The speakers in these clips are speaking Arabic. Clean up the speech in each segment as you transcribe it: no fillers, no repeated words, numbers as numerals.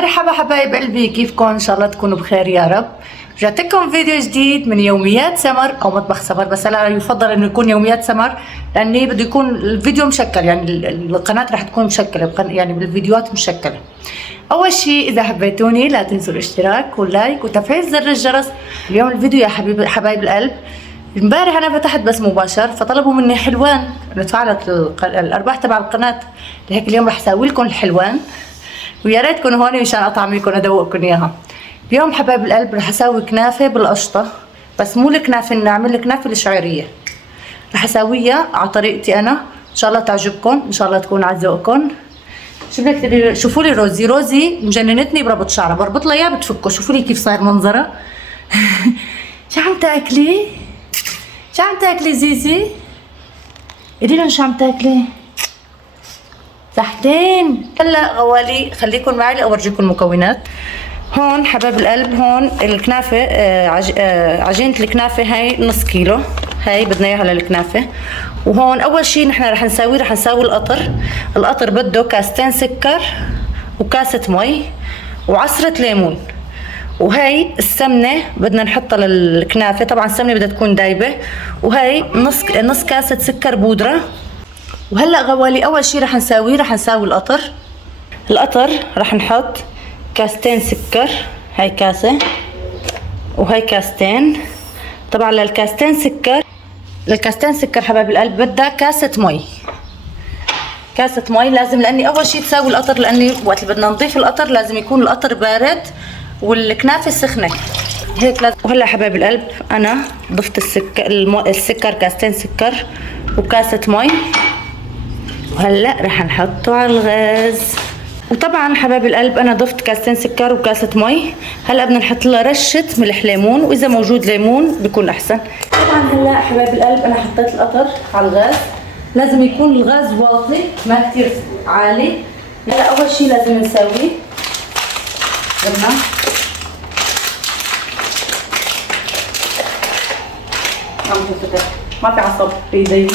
مرحبا حبايب قلبي، كيفكم؟ ان شاء الله تكونوا بخير يا رب. رجعت لكم فيديو جديد من يوميات سمر او مطبخ سمر، بس انا يفضل انه يكون يوميات سمر لاني بده يكون الفيديو مشكل، يعني القناه رح تكون مشكله، يعني بالفيديوهات مشكله. اول شيء اذا حبيتوني لا تنسوا الاشتراك واللايك وتفعيل زر الجرس. اليوم الفيديو يا حبايب القلب، امبارح انا فتحت بس مباشر فطلبوا مني حلوان انه تفعلت الارباح تبع القناه، لهيك اليوم رح اسوي لكم الحلوان ويا ريت تكونوا هون مشان اطعم لكم ادوقكم اياها. اليوم حبايب القلب رح اسوي كنافه بالقشطه، بس مو الكنافه اللي نعمل الكنافه الشعيريه، رح اسويها على طريقتي انا، ان شاء الله تعجبكم، ان شاء الله تكون على ذوقكم. شو بدك شوفوا لي روزي مجننتني بربط شعرها، بربط لها اياه بتفكه، شوفوا لي كيف صاير منظرها. شو عم تاكلي؟ شو عم تاكلي زيزي؟ قولي لهم شو عم تاكلي؟ صحتين. هلا غوالي خليكم معي لاورجيكم المكونات. هون حبايب القلب، هون الكنافه، عجينه الكنافه هاي نص كيلو، هاي بدنا اياها للكنافه. وهون اول شيء نحن رح نسوي القطر بده كاستين سكر وكاسه مي وعصره ليمون. وهي السمنه بدنا نحطها للكنافه، طبعا السمنه بدها تكون دايبه. وهي نص كاسه سكر بودره. وهلا غوالي اول شيء رح نسوي القطر رح نحط كاستين سكر، هاي كاسه وهي كاستين. طبعا للكاستين سكر حبايب القلب بدها كاسه مي لازم، لاني اول شيء تساوي القطر، لاني وقت اللي بدنا نضيف القطر لازم يكون القطر بارد والكنافه سخنه هيك لازم. وهلا حبايب القلب انا ضفت السكر كاستين سكر وكاسه مي، وهلا رح نحطه على الغاز. وطبعا حبايب القلب انا ضفت كاستين سكر وكاسه مي، هلا بدنا نحط لها رشه ملح ليمون، واذا موجود ليمون بيكون احسن. طبعا هلا حبايب القلب انا حطيت القطر على الغاز، لازم يكون الغاز واطي ما كثير عالي. هلا اول شيء لازم نسوي بدنا ما في عصب في زي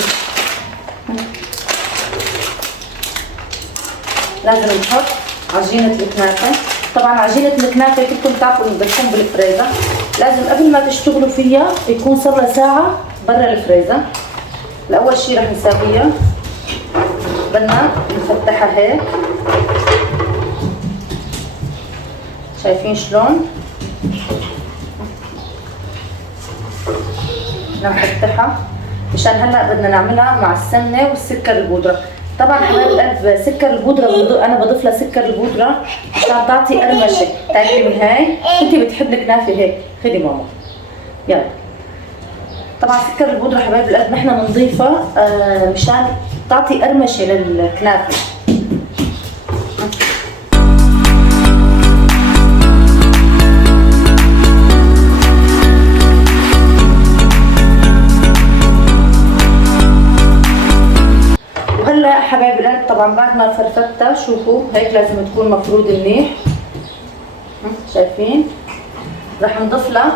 لازم نحط عجينة الكنافة. طبعا عجينة الكنافة كلكم بتعرفوا انه بدها تكون بالفريزر، لازم قبل ما تشتغلوا فيها يكون صار لها ساعة برا الفريزر. لأول شي رح نسويها بدنا نفتحها هيك، شايفين شلون؟ بدنا نفتحها مشان هلا بدنا نعملها مع السمنة والسكر البودرة. طبعا حبايب القلب سكر البودرة انا بضيف لها سكر البودرة عشان تعطي قرمشة. تاكلي من هاي؟ انت بتحب الكنافة هيك، خدي ماما يلا. طبعا سكر البودرة حبايب القلب نحن بنضيفها مشان تعطي قرمشة للكنافة. حبايب القلب طبعا بعد ما فرفتها شوفوا هيك لازم تكون مفرود منيح، شايفين؟ رح نضيف لها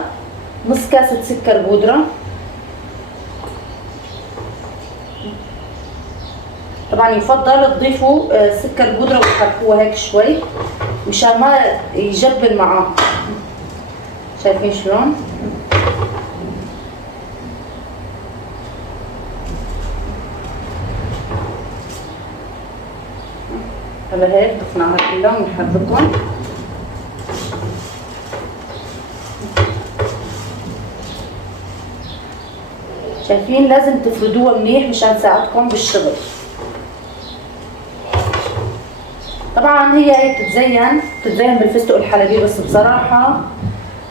نص كاسة سكر بودرة. طبعا يفضل تضيفوا سكر بودرة وتحركوها هيك شوي مشان ما يجبن معاه، شايفين شلون؟ هلا هيك ضفناها كلها ونحركهم. شايفين؟ لازم تفردوها منيح مشان تساعدكم بالشغل. طبعا هي بتتزين بالفستق الحلبي، بس بصراحة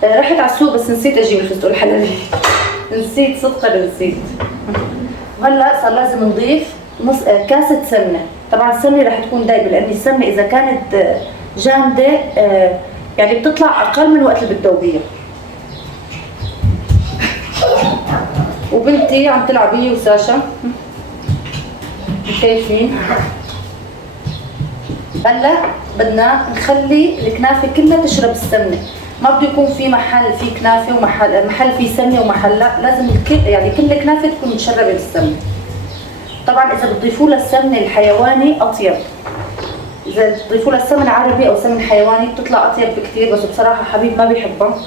رحت على السوق بس نسيت اجيب الفستق الحلبي. نسيت صدقا نسيت. وهلا صار لازم نضيف نص كاسة سمنة. طبعا السمنة رح تكون دايبة، لأن السمنة إذا كانت جامدة يعني بتطلع أقل من وقت اللي بتذوبيها. وبنتي عم تلعب هي وساشا، شايفين؟ هلا بدنا نخلي الكنافة كلها تشرب السمنة، ما بده يكون في محل في كنافة ومحل في سمنة ومحل لا، لازم يعني كل كنافة تكون مشربة بالسمنة. طبعا اذا بتضيفوا لها السمنه الحيواني اطيب، اذا تضيفوا لها سمن عربي او سمن حيواني بتطلع اطيب بكثير، بس بصراحه حبيب ما بيحبها.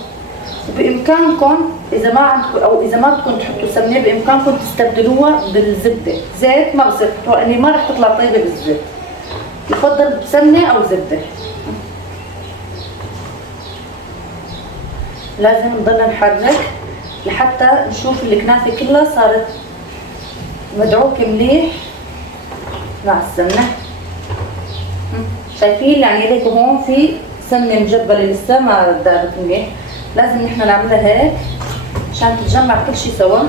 بامكانكم اذا ما عندكم او اذا ما بدكم تحطوا سمنه بامكانكم تستبدلوها بالزبده، زيت ما بصير تحطوها لاني ما رح تطلع طيبه بالزيت، يفضل بسمنه او زبده. لازم نضل نحرك لحتى نشوف الكنافه كلها صارت مدعوكه مليح مع السمنه. شايفين يعني هيك هون في سمنه مجبله لسه ما دارت منيح، لازم نحن نعملها هيك عشان تتجمع كل شيء سوا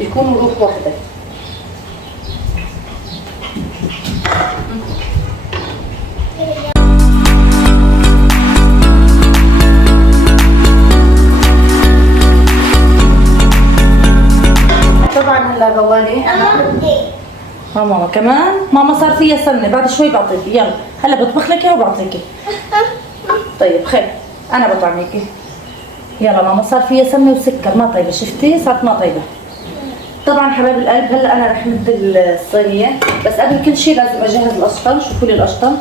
يكونوا روح واحده. طبعا هلا غوالي ماما كمان ماما صار فيها سمنه، بعد شوي بعطيكي. يلا هلا بطبخ لك اياها وبعطيكي. طيب خير انا بطعميكي. يلا ماما صار فيها سمنه وسكر ما طيبه، شفتي صارت ما طيبه. طبعا حبايب القلب هلا انا رح مد الصينيه، بس قبل كل شيء لازم اجهز القشطه. شوفوا لي القشطه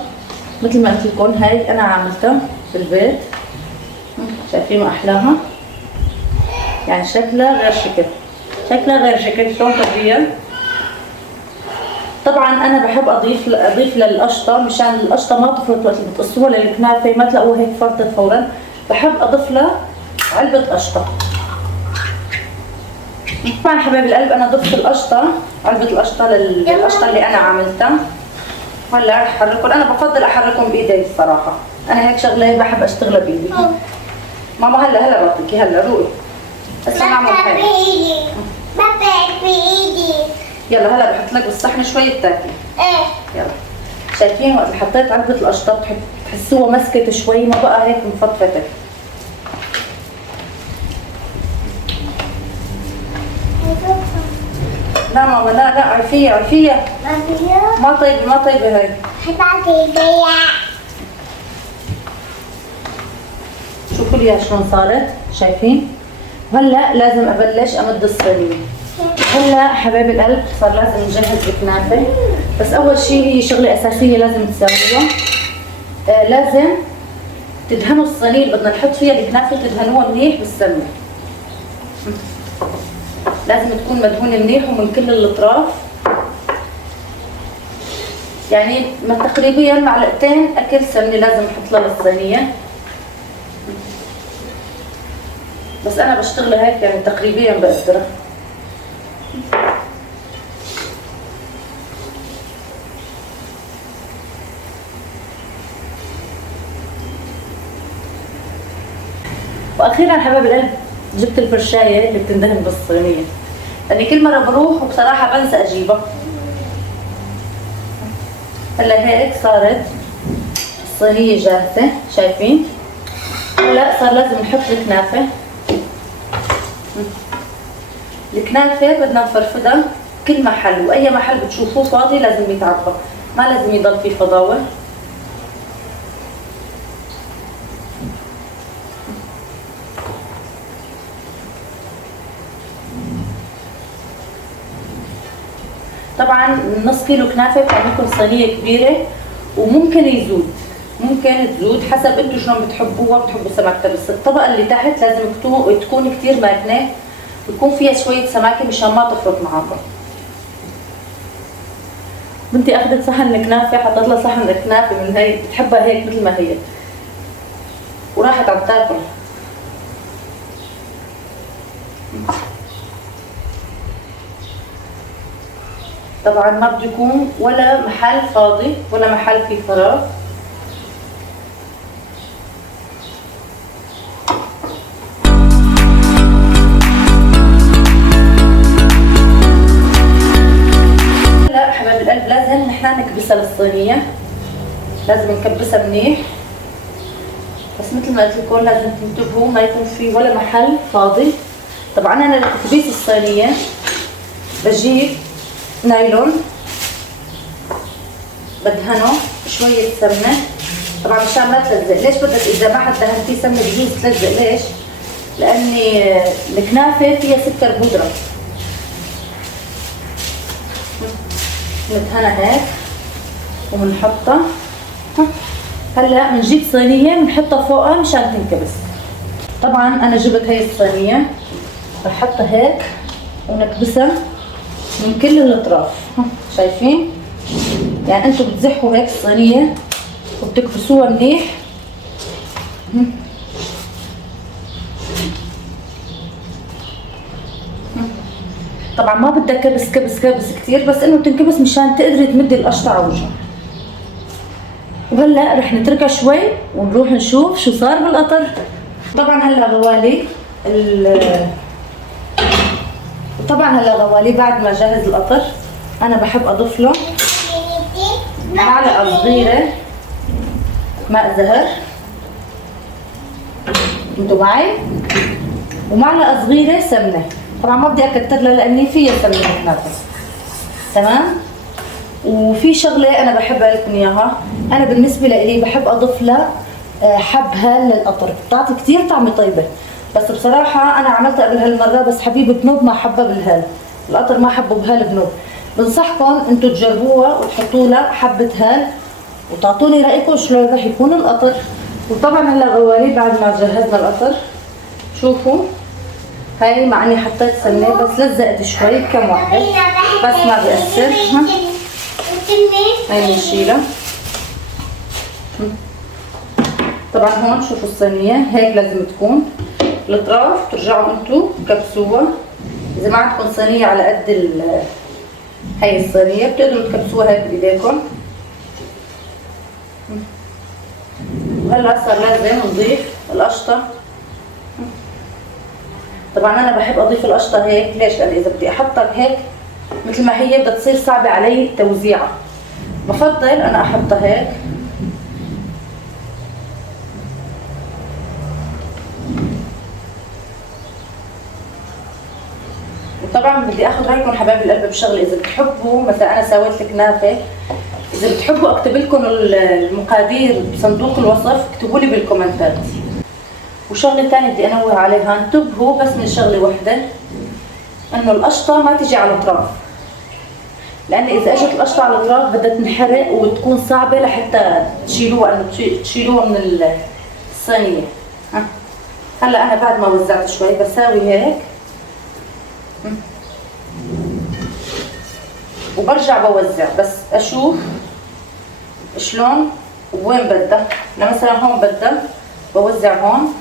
مثل ما قلت لكم هاي انا عملتها في البيت، شايفين ما احلاها، يعني شكلها غير شكل، شكلها غير شكل شلون طبيعي. طبعا انا بحب اضيف للقشطه مشان القشطه ما تفرط وقت اللي بتقصوها للكنافه ما تلاقوها هيك فرطت فورا، بحب اضيف لها علبه قشطه. طبعا حبايب القلب انا ضفت القشطه، علبه القشطه للقشطه اللي انا عملتها. هلا رح احركهم، انا بفضل احركهم بايدي الصراحه، انا هيك شغله بحب اشتغلها بايدي. ماما هلا بعطيكي، هلا روقي هسه نعمل هيك. بايدي يلا هلا بحط لك بالصحن شويه تاكل. ايه يلا. شايفين وقت حطيت علبه القشطه بتحسوها مسكت شوي، ما بقى هيك مفطفته. لا ماما لا عرفيه ما طيبه هاي. شوفوا لي شلون صارت، شايفين؟ وهلا لازم ابلش امد الصينيه. هلا حبايب القلب صار لازم نجهز الكنافه، بس اول شيء هي شغله اساسيه لازم تسويها. لازم تدهنوا الصينيه اللي بدنا نحط فيها الكنافه، تدهنوها منيح بالسمنه. لازم تكون مدهونه منيح ومن كل الاطراف، يعني تقريبا معلقتين اكل سمنه لازم نحط لها بالصينيه. بس انا بشتغلها هيك يعني تقريبا بقدرها. واخيرا حبايب القلب جبت الفرشايه اللي بتندهن بالصينيه، لاني كل مره بروح وبصراحه بنسى اجيبها. هلا هيك صارت الصينيه جاهزه، شايفين؟ هلا صار لازم نحط الكنافه. الكنافه بدنا نفرفدها كل محل، واي محل بتشوفوه فاضي لازم يتعبى، ما لازم يضل فيه فضاوه. طبعا نص كيلو كنافه بتعمل لكم صينيه كبيره، وممكن يزود، ممكن تزود حسب انتم شلون بتحبوها، بتحبوا سمكتها. بس الطبقه اللي تحت لازم تكون كثير مرنه ويكون فيها شويه سماكه مشان ما تفرط معاكم. بنتي اخذت صحن الكنافه، حطت لها صحن الكنافه من هي بتحبها هيك مثل ما هي، وراحت عم تاكل. طبعا ما بده يكون ولا محل فاضي ولا محل فيه فراغ. هلا حبايب القلب لازم نحن نكبسها للصينيه، لازم نكبسها منيح، بس مثل ما قلت لكم لازم تنتبهوا ما يكون في ولا محل فاضي. طبعا انا لتكبيس الصينيه بجيب نايلون بدهنه شوية سمنة، طبعا مشان ما تلزق. ليش بدك اذا ما حد دهن فيه سمنة بجوز تلزق؟ ليش؟ لاني الكنافة فيها سكر بودرة. ندهنها هيك وبنحطها هلا بنجيب صينيه بنحطها فوقها مشان تنكبس. طبعا انا جبت هي الصينيه بحطها هيك ونكبسها من كل الاطراف. شايفين؟ يعني انتم بتزحوا هيك الصينيه وبتكبسوها منيح. طبعا ما بدها كبس كبس كبس كثير، بس انه تنكبس مشان تقدري تمدي القشطه على وجهها. وهلا رح نتركها شوي ونروح نشوف شو صار بالقطر. طبعا هلا غوالي بعد ما جهز القطر انا بحب اضيف له معلقه صغيره ماء زهر، انتوا معي، ومعلقه صغيره سمنه. طبعا ما بدي اكتر لها لاني فيها سمنه هناك. تمام. وفي شغله انا بحب اقول لكم اياها، انا بالنسبه لي بحب اضيف لها حب هال للقطر، بتعطي كثير طعمه طيبه. بس بصراحه انا عملتها قبل هالمره بس حبيب بنوب ما حبها بالهال، القطر ما حبه بهال بنوب. بنصحكم انتم تجربوها وتحطوا لها حبه هال وتعطوني رايكم شلون راح يكون القطر. وطبعا هلا غوالي بعد ما جهزنا القطر شوفوا هاي، مع اني حطيت سمنه بس لزقت شوي كم واحده بس ما بيأثر. هاي بنشيلها. طبعا هون شوفوا الصينيه هيك لازم تكون، الاطراف بترجعوا انتم تكبسوها. اذا ما عندكم صينيه على قد هاي الصينيه بتقدروا تكبسوها هيك بايديكم. وهلا صار لازم نضيف القشطه. طبعا انا بحب اضيف القشطه هيك، ليش؟ لان اذا بدي احطها هيك مثل ما هي بدها تصير صعبه علي توزيعها، بفضل انا احطها هيك. وطبعا بدي اخذ رايكم حبايب القلب بشغله، اذا بتحبوا مثلا انا سويت كنافه، اذا بتحبوا اكتب لكم المقادير بصندوق الوصف، اكتبوا لي بالكومنتات. وشغله ثانيه بدي انوه عليها، انتبهوا بس من شغله وحده، انه القشطه ما تجي على الاطراف، لان اذا اجت القشطه على الاطراف بدها تنحرق وتكون صعبه لحتى تشيلوها، انه تشيلوها من الصينيه. هلا انا بعد ما وزعت شوي بساوي هيك وبرجع بوزع، بس اشوف شلون وين بدها. مثلا هون بدها بوزع هون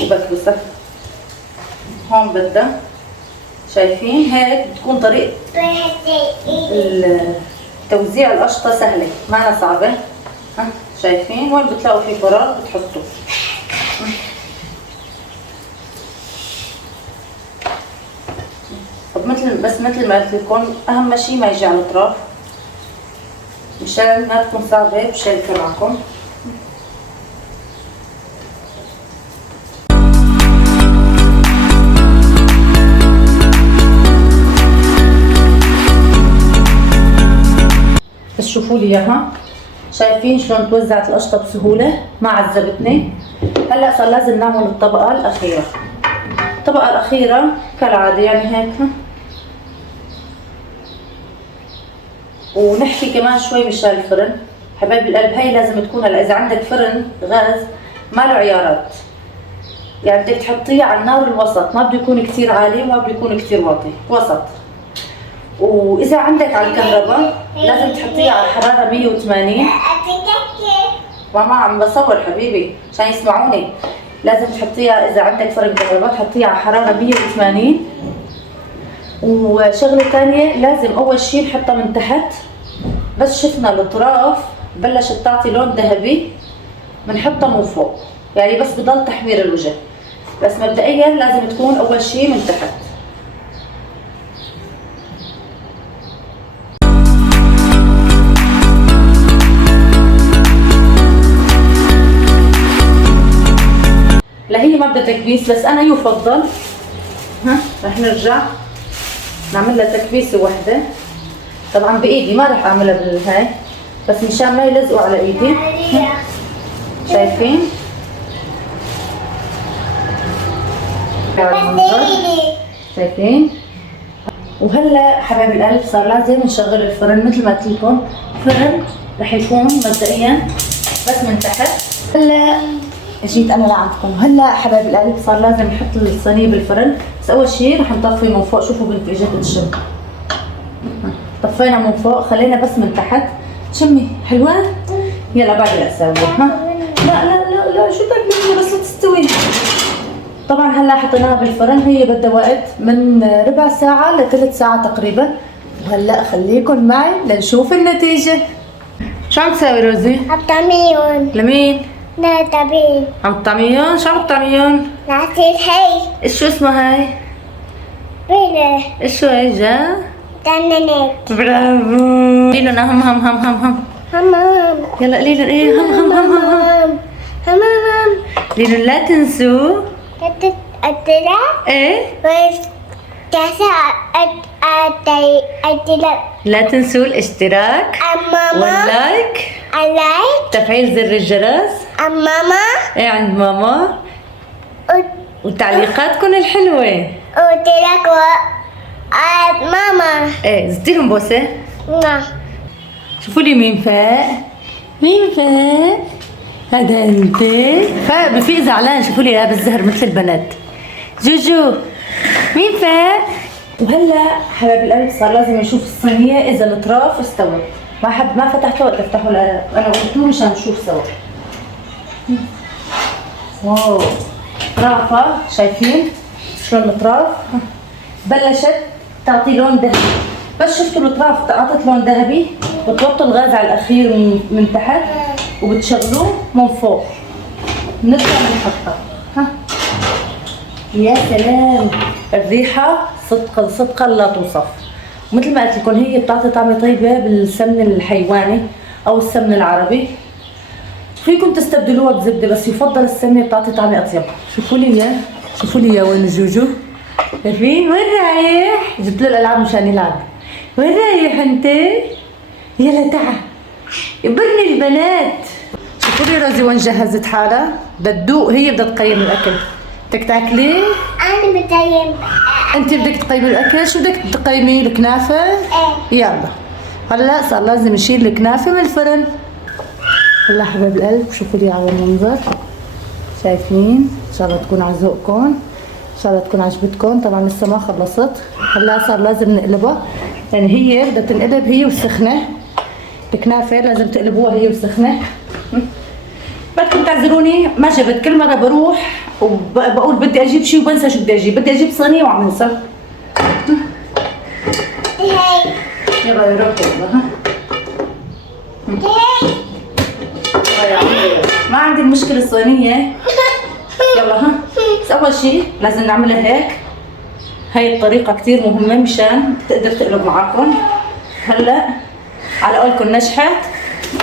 وبكبسها، هون بدها. شايفين؟ هيك بتكون طريقة توزيع القشطة سهلة معنا صعبة. شايفين؟ وين بتلاقوا في فراغ بتحطوه. طب مثل ما قلت لكم، اهم شيء ما يجي على الاطراف مشان ما تكون صعبة بشيلتها معكم. بس شوفوا لي اياها، شايفين شلون توزعت القشطه بسهوله ما عذبتني. هلا صار لازم نعمل الطبقه الاخيره. الطبقه الاخيره كالعاده يعني هيك. ونحكي كمان شوي مشان الفرن حبايب القلب. هي لازم تكون، هلا اذا عندك فرن غاز ما له عيارات، يعني بدك تحطيه على النار الوسط، ما بده يكون كثير عالي وما بده يكون كثير واطي، وسط. واذا عندك على الكهرباء لازم تحطيه على حراره 180. ماما عم بصور حبيبي عشان يسمعوني. لازم تحطيها اذا عندك فرن كهرباء تحطيها على حراره 180. وشغله ثانيه لازم اول شيء نحطها من تحت، بس شفنا الاطراف بلشت تعطي لون ذهبي بنحطها من فوق، يعني بس بضل تحمير الوجه. بس مبدئيا لازم تكون اول شيء من تحت. لا هي ما بدها تكبيس، بس انا يفضل رح نرجع نعمل لها تكبيسه وحده. طبعا بايدي ما رح اعملها بالهاي، بس مشان ما يلزقوا على ايدي. شايفين؟ شايفين؟ وهلا حبايب القلب صار لازم نشغل الفرن مثل ما قلت لكم، فرن رح يكون مبدئيا بس من تحت. هلا جيت انا لعندكم. هلا حبايب القلب صار لازم نحط الصينيه بالفرن، بس اول شيء رح نطفي من فوق. شوفوا بنت اجت تشم. طفينا من فوق، خلينا بس من تحت. شمي حلوه. يلا بعد لا اسوي. لا لا لا لا، شو بدك مني بس تستوي. طبعا هلا حطيناها بالفرن، هي بدها وقت من ربع ساعه لثلث ساعه تقريبا. وهلا خليكم معي لنشوف النتيجه. شو عم تساوي روزي؟ عم تعمليهم لمين؟ لطبيب عم تطعميهم؟ شو عم تطعميهم؟ لعطيل هي ايش شو اسمها هاي؟ بيلة ايش شو هاي جا؟ تننت برافو. قولي لنا هم هم هم هم هم. همام يلا قولي لنا ايه هم هم هم هم هم. همام قولي لنا لا تنسوا أدلع ايه؟ بس كاسة أدلع لا تنسوا الاشتراك ماما واللايك، عليك تفعيل زر الجرس ماما ايه عند ماما، وتعليقاتكم الحلوة. أدلك ماما ايه زدتيهم بوسة. نعم شوفوا لي مين فاق. مين فاق؟ هذا انت فاق بفيق زعلان. شوفوا لي لابس زهر مثل البنات. جوجو مين فاق؟ وهلا حبايب القلب صار لازم نشوف الصينيه اذا الاطراف استوت. ما فتحته وقت افتحه انا قلت له مشان نشوف سوا. واو اطرافها شايفين شلون الاطراف بلشت تعطي لون ذهبي. بس شفتوا الاطراف اعطت لون ذهبي، بتوطوا الغاز على الاخير من تحت وبتشغلوه من فوق. نبدا نحطها. ها يا سلام، الريحه صدقا لا توصف. مثل ما قلت لكم هي بتعطي طعمه طيبه بالسمن الحيواني او السمن العربي. فيكم تستبدلوها بزبده، بس يفضل السمنه بتعطي طعمه اطيب. شوفوا لي اياه، شوفوا لي اياه. وين جوجو؟ شايفين وين رايح؟ جبت له الالعاب مشان يلعب. وين رايح انت؟ يلا تعال يبرني البنات. شوفوا لي روزي وين جهزت حالها. بدها تدوق، هي بدها تقيم الاكل. بدك تاكلي؟ أنا بتيم انت بدك تقيمي الاكل. شو بدك تقيمي؟ الكنافه؟ يلا هلا صار لازم نشيل الكنافه من الفرن. هلا حبايب القلب شوفوا لي على المنظر. شايفين؟ ان شاء الله تكون على ذوقكم، ان شاء الله تكون عجبتكم. طبعا لسه ما خلصت. هلا صار لازم نقلبها، يعني هي بدها تنقلب هي وسخنه. الكنافه لازم تقلبوها هي وسخنه. بدكم تعذروني ما جبت، كل مره بروح وبقول بدي اجيب شيء وبنسى شو بدي اجيب. بدي اجيب صينيه وعم انسى. هي يلا يا رب والله. ما عندي المشكله الصينيه. يلا ها، بس اول شيء لازم نعملها هيك. هاي الطريقه كثير مهمه مشان تقدر تقلب معاكم. هلا على قولكم نجحت.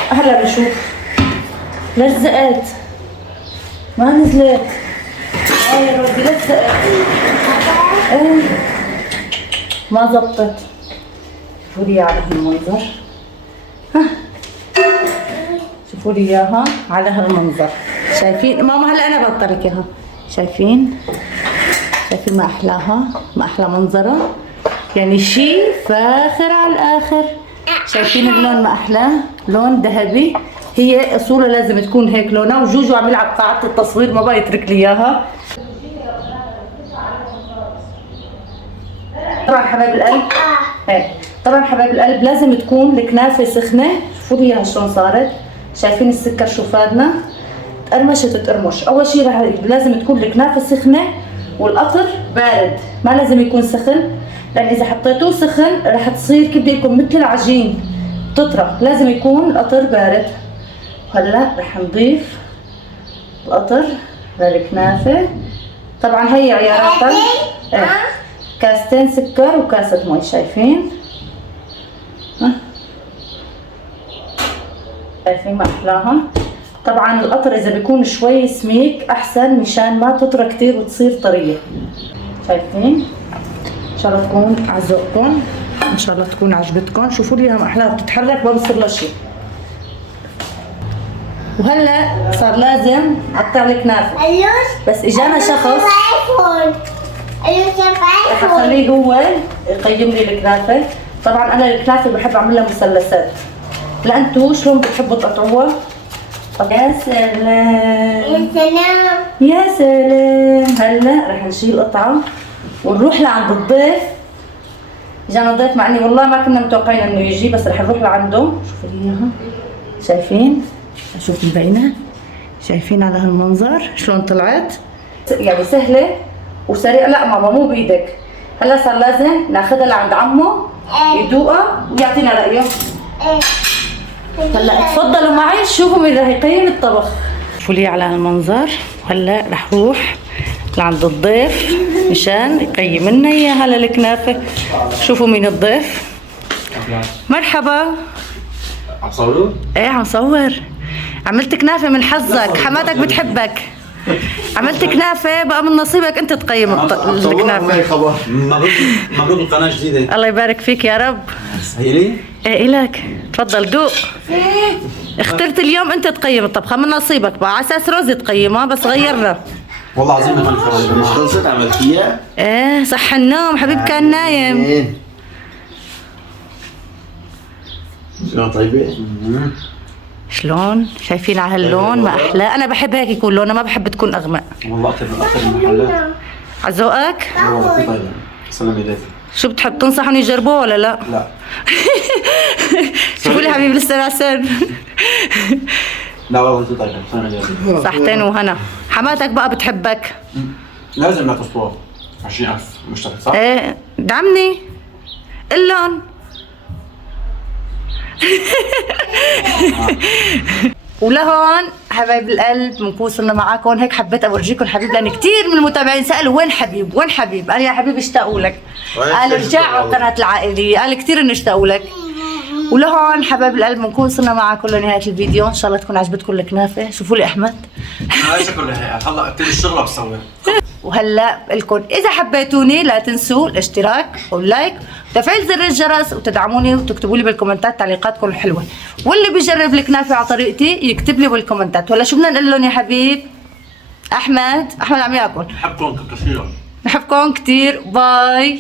هلا بنشوف. لزقت ما نزلت. يا ربي لزقت. ما زبطت. شوفوا لي على هالمنظر. شوفوا لي اياها على هالمنظر. شايفين ماما؟ هلا انا بطلك اياها. شايفين؟ شايفين ما احلاها؟ ما احلى منظرها؟ يعني شيء فاخر على الاخر. شايفين اللون ما احلاه؟ لون ذهبي. هي اصولها لازم تكون هيك لونها. وجوجو عم يلعب قاعة التصوير ما بقى يترك لي اياها. طبعا حبايب القلب هيك. طبعا حبايب القلب لازم تكون الكنافه سخنه. شوفوا لي اياها شلون صارت. شايفين السكر شو فادنا؟ تقرمشت تقرمش. اول شيء لازم تكون الكنافه سخنه والقطر بارد. ما لازم يكون سخن، لان اذا حطيتوه سخن رح تصير كده يكون مثل العجين تطرى. لازم يكون القطر بارد. هلا رح نضيف القطر للكنافه. طبعا هي عياراتها كاستين سكر وكاسه مي. شايفين؟ شايفين ما احلاها؟ طبعا القطر اذا بيكون شوي سميك احسن مشان ما تطرى كتير وتصير طريه. شايفين؟ ان شاء الله تكون على ذوقكم، ان شاء الله تكون عجبتكم. شوفوا لي ما احلاها بتتحرك ما بصير لها شيء. وهلا صار لازم اقطع الكنافه. بس اجانا شخص رح اخليه هو يقيم لي الكنافه. طبعا انا الكنافه بحب اعملها مثلثات. لا انتوا شلون بتحبوا تقطعوها؟ طب يا سلام يا سلام. يا سلام. هلا رح نشيل قطعة ونروح لعند الضيف. جانا ضيف مع اني والله ما كنا متوقعين انه يجي، بس رح نروح لعنده. شوفوا لي اياها، شايفين؟ اشوف مبينة، شايفين على هالمنظر شلون طلعت؟ يعني سهلة وسريعة. لا ماما مو بايدك، هلا صار لازم ناخذها لعند عمه يدوقها ويعطينا رأيه. هلا تفضلوا معي شوفوا مين رح يقيم الطبخ. شوفوا لي على هالمنظر. هلا رح روح لعند الضيف مشان يقيم لنا اياها للكنافه. شوفوا مين الضيف. مرحبا. عم تصوروا؟ ايه عم صور. عملت كنافه من حظك، حماتك بتحبك. عملت كنافه بقى من نصيبك انت تقيم الكنافه. خبر مبروك القناه جديده. الله يبارك فيك يا رب. هي لي؟ ايه الك، تفضل دوق. اخترت اليوم انت تقيم الطبخه من نصيبك بقى، على اساس روزي تقيمها بس غيرنا. والله العظيم ما كنت خبر. مش خلصت عملتيها؟ ايه صح النوم حبيب كان نايم. شلون طيبه؟ شلون؟ شايفين على هاللون ما احلى. انا بحب هيك يكون لونه، ما بحب تكون اغمق. والله اكثر من المحلات. على ذوقك؟ والله كثير طيبه. سلام يديك. شو بتحب تنصحهم يجربوه ولا لا؟ لا. شوفوا لي حبيبي لسه ناسن. لا والله كثير طيبه. سلام يديك. صحتين وهنا. حماتك بقى بتحبك. لازم ناكل صور 20,000 مشترك صح؟ ايه دعمني قلن. ولهون حبايب القلب بنكون وصلنا معاكم. هيك حبيت اورجيكم حبيب، لان كثير من المتابعين سالوا وين حبيب وين حبيب. قال يا حبيب اشتاقوا لك، قال ارجع على القناه العائليه، قال كثير انه اشتاقوا لك. ولهون حبايب القلب بنكون وصلنا معاكم لنهايه الفيديو. ان شاء الله تكون عجبتكم الكنافه. شوفوا لي احمد. هاي شكلها هلا كل الشغله بسوي. وهلا لكم اذا حبيتوني لا تنسوا الاشتراك واللايك وتفعيل زر الجرس وتدعموني وتكتبوا لي بالكومنتات تعليقاتكم الحلوه. واللي بيجرب الكنافه على طريقتي يكتب لي بالكومنتات. ولا شو بدنا نقول لهم يا حبيب احمد عم ياكل. بحبكم كثير. بحبكم كثير. باي.